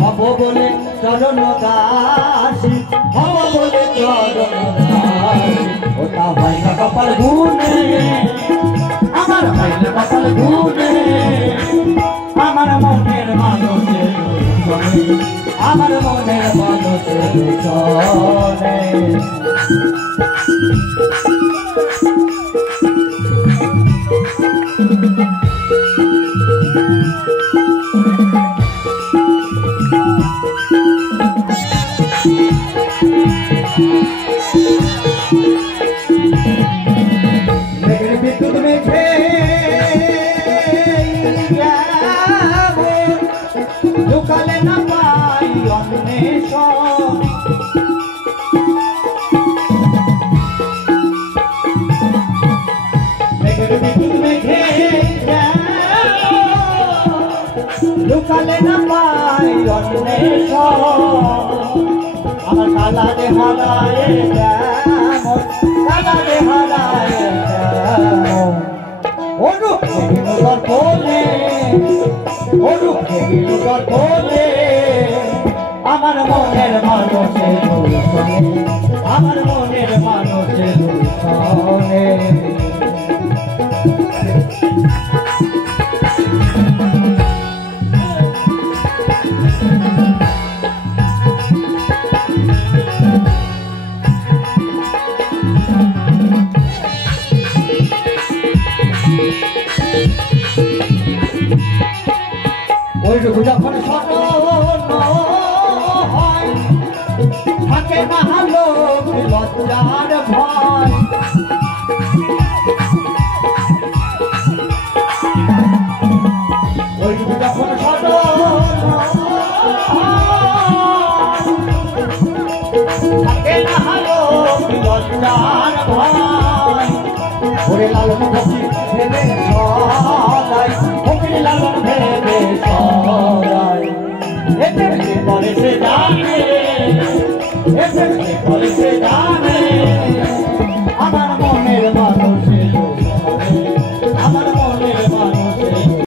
হব বলে চরণ দাসী, হব বলে চরণ দাসী। ওটা হয় না কপাল গুনে, আমার হয় না কপাল গুনে। আমার মনের মানুষের চলে, আমার মনের মানুষের চলে। বিদ্যুৎ মেঘে ঢুকালে না পাই অন্বেষণ, বিদ্যুৎ মেঘে ঢুকালে না পাই অন্বেষণ। আমার কালা রে হারায় যেমন, কালা রে হারায় যেমন। অনুপ বিনোদর বলে, অনুপ বিনোদর বলে। আমার মনের মানুষের দূষণে, আমার মনের মানুষের দূষণে। ওইটুকু যখন স্মরণ হয়, থাকে না লোক লজ্জার ভয়। ওইটুকু যখন স্মরণ হয়, থাকে না লোক লজ্জার ভয়। ওরে লালন বসি ভেবে সদাই, ফকির লালন ভেবে সদাই। এতে বলে সে জানে, এতে বলে সে জানে।